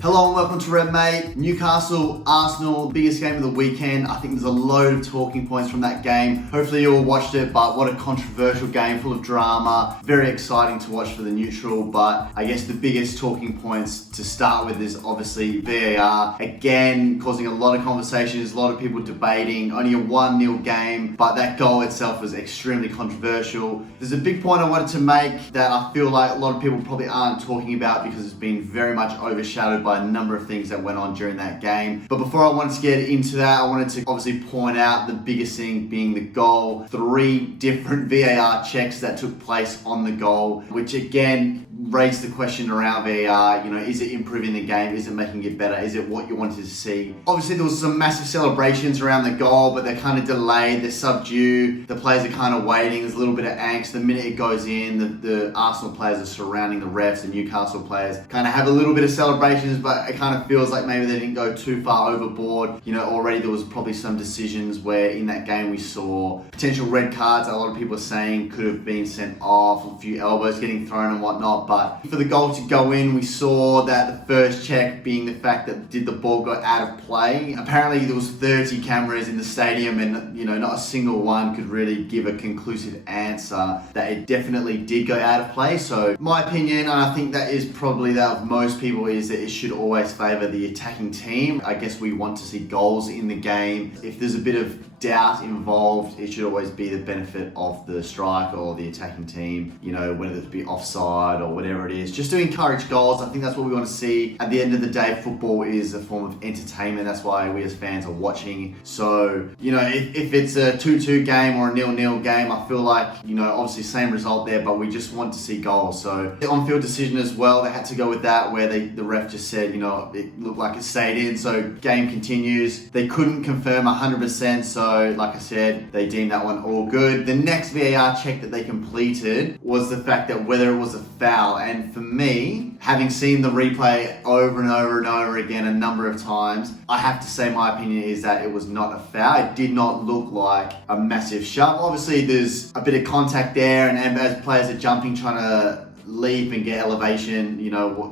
Hello and welcome to Red Mate. Newcastle, Arsenal, biggest game of the weekend. I think there's a load of talking points from that game. Hopefully you all watched it, but what a controversial game, full of drama. Very exciting to watch for the neutral, but I guess the biggest talking points to start with is obviously VAR. Again, causing a lot of conversations, a lot of people debating. Only a 1-0 game, but that goal itself was extremely controversial. There's a big point I wanted to make that I feel like a lot of people probably aren't talking about because it's been very much overshadowed by a number of things that went on during that game. But before I wanted to get into that, I wanted to obviously point out the biggest thing being the goal. 3 different VAR checks that took place on the goal, which again raised the question around VAR. Is it improving the game? Is it making it better? Is it what you wanted to see? Obviously there was some massive celebrations around the goal, but they're kind of delayed, they're subdued. The players are kind of waiting. There's a little bit of angst. The minute it goes in, the Arsenal players are surrounding the refs. The Newcastle players kind of have a little bit of celebrations, but it kind of feels like maybe they didn't go too far overboard. Already there was probably some decisions where in that game we saw potential red cards that a lot of people are saying could have been sent off, a few elbows getting thrown and whatnot. But for the goal to go in, we saw that the first check being the fact that did the ball go out of play. Apparently there was 30 cameras in the stadium and not a single one could really give a conclusive answer that it definitely did go out of play. So my opinion, and I think that is probably that of most people, is that it should always favour the attacking team. I guess we want to see goals in the game. If there's a bit of doubt involved, it should always be the benefit of the striker or the attacking team, whether it be offside or whatever it is, just to encourage goals. I think that's what we want to see. At the end of the day, football is a form of entertainment. That's why we as fans are watching. So, if it's a 2-2 game or a 0-0 game, I feel like, obviously same result there, but we just want to see goals. So the on-field decision as well, they had to go with that where the ref just said, it looked like it stayed in, so game continues. They couldn't confirm 100%, so like I said, they deemed that one all good. The next VAR check that they completed was the fact that whether it was a foul. And for me, having seen the replay over and over and over again a number of times, I have to say my opinion is that it was not a foul. It did not look like a massive shove. Obviously there's a bit of contact there, and as players are jumping, trying to leap and get elevation,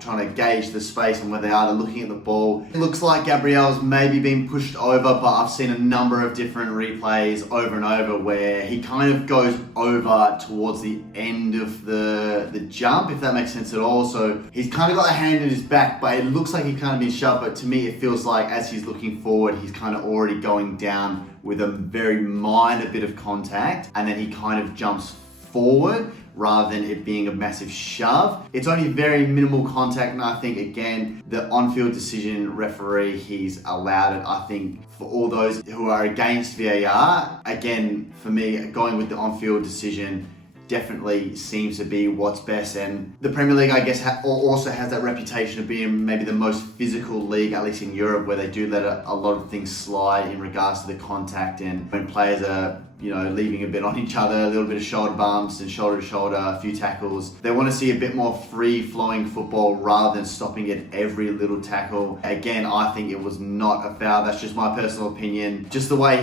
trying to gauge the space and where they are, they're looking at the ball. It looks like Gabriel's maybe been pushed over, but I've seen a number of different replays over and over where he kind of goes over towards the end of the jump, if that makes sense at all. So he's kind of got a hand in his back, but it looks like he kind of been shoved, but to me it feels like as he's looking forward, he's kind of already going down with a very minor bit of contact, and then he kind of jumps forward rather than it being a massive shove. It's only very minimal contact, and I think again the on-field decision referee, he's allowed it. I think for all those who are against VAR, again for me, going with the on-field decision definitely seems to be what's best. And the Premier League, I guess, also has that reputation of being maybe the most physical league, at least in Europe, where they do let a lot of things slide in regards to the contact, and when players are leaving a bit on each other, a little bit of shoulder bumps and shoulder to shoulder, a few tackles. They want to see a bit more free-flowing football rather than stopping at every little tackle. Again, I think it was not a foul. That's just my personal opinion. Just the way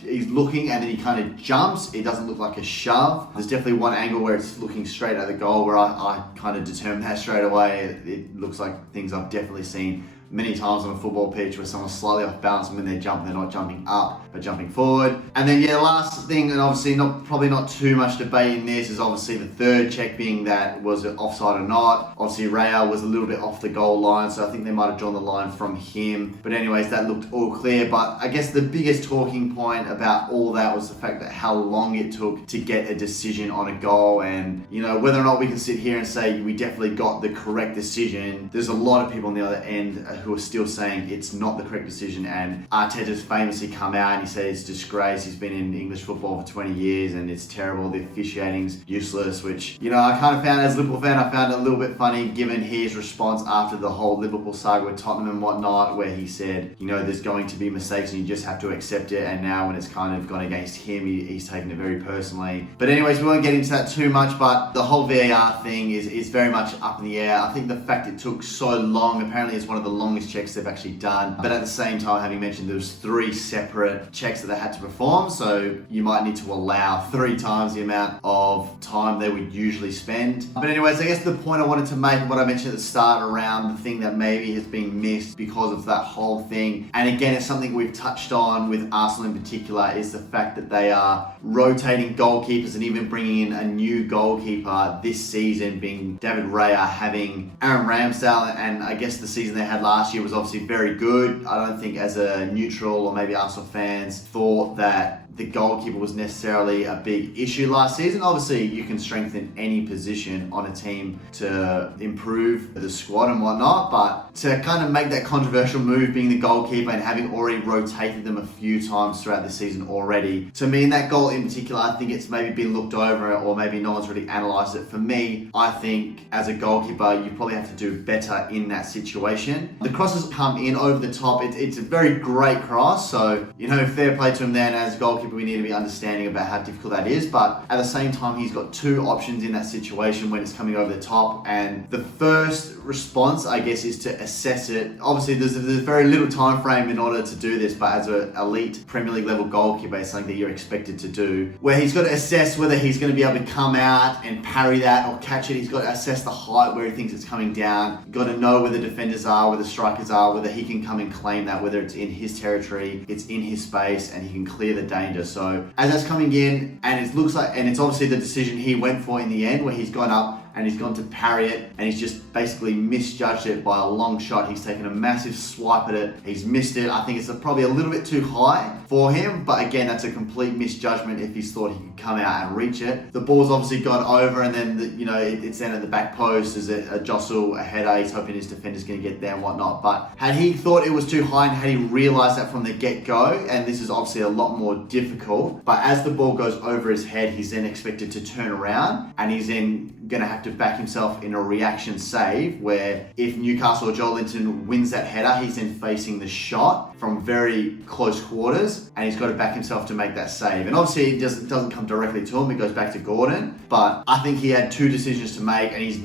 he's looking and then he kind of jumps, it doesn't look like a shove. There's definitely one angle where it's looking straight at the goal where I kind of determined that straight away. It looks like things I've definitely seen many times on a football pitch where someone's slightly off balance, and when they jump, they're not jumping up, but jumping forward. And then, last thing, and obviously probably not too much debate in this, is obviously the third check being that was it offside or not. Obviously, Raya was a little bit off the goal line, so I think they might have drawn the line from him. But anyways, that looked all clear. But I guess the biggest talking point about all that was the fact that how long it took to get a decision on a goal. And, whether or not we can sit here and say we definitely got the correct decision, there's a lot of people on the other end who are still saying it's not the correct decision. And Arteta's famously come out and he said it's disgrace. He's been in English football for 20 years and it's terrible. The officiating's useless, which, I kind of found, as a Liverpool fan, I found it a little bit funny given his response after the whole Liverpool saga with Tottenham and whatnot, where he said, there's going to be mistakes and you just have to accept it. And now when it's kind of gone against him, he's taken it very personally. But anyways, we won't get into that too much, but the whole VAR thing is very much up in the air. I think the fact it took so long, apparently it's one of the longest longest checks they've actually done. But at the same time, having mentioned there was 3 separate checks that they had to perform, so you might need to allow 3 times the amount of time they would usually spend. But anyways, I guess the point I wanted to make, what I mentioned at the start around the thing that maybe has been missed because of that whole thing, and again, it's something we've touched on with Arsenal in particular, is the fact that they are rotating goalkeepers and even bringing in a new goalkeeper this season, being David Raya, having Aaron Ramsdale, and I guess the season they had last year was obviously very good. I don't think as a neutral or maybe Arsenal fans thought that the goalkeeper was necessarily a big issue last season. Obviously, you can strengthen any position on a team to improve the squad and whatnot, but to kind of make that controversial move being the goalkeeper and having already rotated them a few times throughout the season already, to me in that goal in particular, I think it's maybe been looked over or maybe no one's really analysed it. For me, I think as a goalkeeper, you probably have to do better in that situation. The crosses come in over the top. It's a very great cross, so, fair play to him there, and as a goalkeeper, we need to be understanding about how difficult that is. But at the same time, he's got 2 options in that situation when it's coming over the top. And the first response, I guess, is to assess it. Obviously, there's very little time frame in order to do this, but as an elite Premier League level goalkeeper, it's something that you're expected to do, where he's got to assess whether he's going to be able to come out and parry that or catch it. He's got to assess the height where he thinks it's coming down. You've got to know where the defenders are, where the strikers are, whether he can come and claim that, whether it's in his territory, it's in his space, and he can clear the danger. So as that's coming in, and it looks like, and it's obviously the decision he went for in the end, where he's gone up and he's gone to parry it, and he's just basically misjudged it by a long shot. He's taken a massive swipe at it. He's missed it. I think it's probably a little bit too high for him, but again, that's a complete misjudgment if he's thought he could come out and reach it. The ball's obviously gone over, and then it's then at the back post as a jostle, a header. He's hoping his defender's going to get there and whatnot. But had he thought it was too high and had he realised that from the get-go, and this is obviously a lot more difficult, but as the ball goes over his head, he's then expected to turn around, and he's then going to have to back himself in a reaction save, where if Newcastle or Joelinton wins that header, he's then facing the shot from very close quarters, and he's got to back himself to make that save. And obviously it doesn't come directly to him, it goes back to Gordon, but I think he had 2 decisions to make, and he's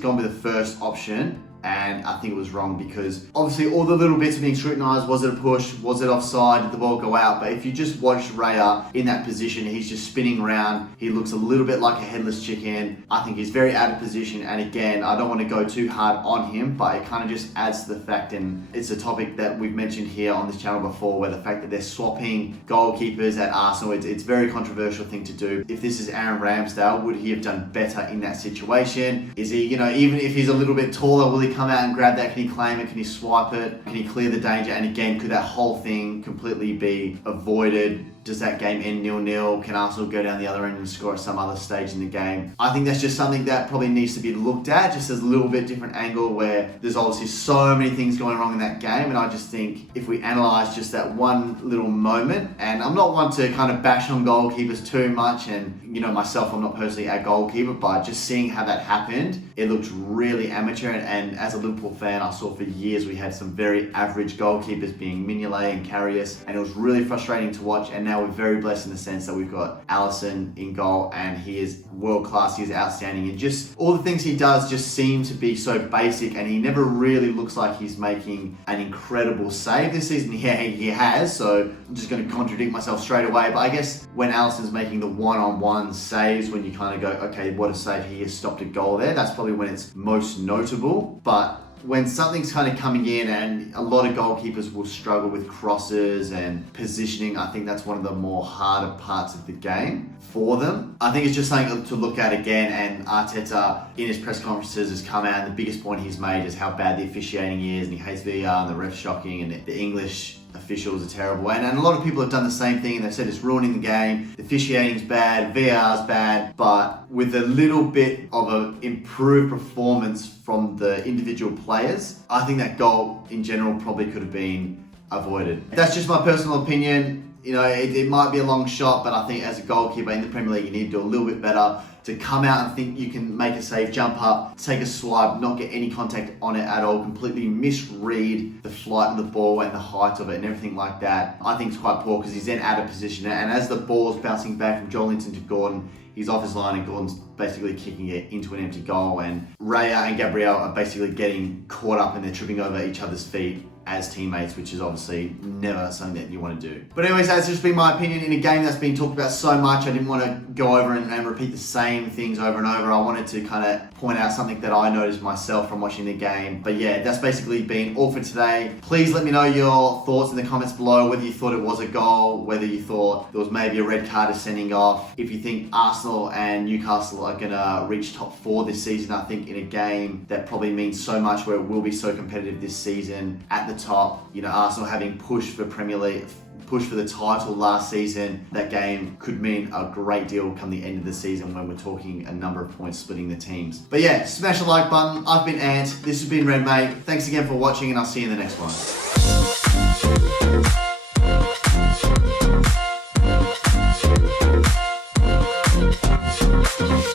gone with the first option. And I think it was wrong, because obviously all the little bits are being scrutinised. Was it a push? Was it offside? Did the ball go out? But if you just watch Raya in that position, he's just spinning around. He looks a little bit like a headless chicken. I think he's very out of position. And again, I don't want to go too hard on him, but it kind of just adds to the fact, and it's a topic that we've mentioned here on this channel before, where the fact that they're swapping goalkeepers at Arsenal, it's a very controversial thing to do. If this is Aaron Ramsdale, would he have done better in that situation? Is he, even if he's a little bit taller, will he come out and grab that? Can he claim it? Can he swipe it? Can he clear the danger? And again, could that whole thing completely be avoided? Does that game end 0-0? Can Arsenal go down the other end and score at some other stage in the game? I think that's just something that probably needs to be looked at, just as a little bit different angle, where there's obviously so many things going wrong in that game. And I just think if we analyse just that one little moment, and I'm not one to kind of bash on goalkeepers too much, and myself, I'm not personally a goalkeeper, but just seeing how that happened, it looked really amateur. And as a Liverpool fan, I saw for years we had some very average goalkeepers, being Mignolet and Karius, and it was really frustrating to watch. And now we're very blessed in the sense that we've got Alisson in goal, and he is world class, he is outstanding, and just all the things he does just seem to be so basic, and he never really looks like he's making an incredible save this season. Yeah, he has, so I'm just going to contradict myself straight away, but I guess when Alisson's making the one-on-one saves, when you kind of go, okay, what a save, he has stopped a goal there, that's probably when it's most notable. But when something's kind of coming in, and a lot of goalkeepers will struggle with crosses and positioning, I think that's one of the more harder parts of the game for them. I think it's just something to look at again, and Arteta in his press conferences has come out, and the biggest point he's made is how bad the officiating is, and he hates VAR, and the ref's shocking, and the English officials are terrible. And a lot of people have done the same thing, and they've said it's ruining the game, the officiating's bad, VAR's bad, but with a little bit of an improved performance from the individual players, I think that goal in general probably could have been avoided. That's just my personal opinion. It might be a long shot, but I think as a goalkeeper in the Premier League, you need to do a little bit better to come out and think you can make a save, jump up, take a swipe, not get any contact on it at all, completely misread the flight of the ball and the height of it and everything like that, I think it's quite poor because he's then out of position. And as the ball's bouncing back from Joelinton to Gordon, he's off his line and Gordon's basically kicking it into an empty goal, and Raya and Gabriel are basically getting caught up and they're tripping over each other's feet as teammates, which is obviously never something that you want to do. But anyways, that's just been my opinion in a game that's been talked about so much. I didn't want to go over and repeat the same things over and over. I wanted to kind of point out something that I noticed myself from watching the game. But yeah, that's basically been all for today. Please let me know your thoughts in the comments below, whether you thought it was a goal, whether you thought there was maybe a red card as sending off, if you think Arsenal and Newcastle are going to reach top 4 this season. I think in a game that probably means so much, where it will be so competitive this season at the top. You know, Arsenal having pushed for Premier League, pushed for the title last season, that game could mean a great deal come the end of the season when we're talking a number of points splitting the teams. But yeah, smash the like button. I've been Ant. This has been Red Mate. Thanks again for watching, and I'll see you in the next one.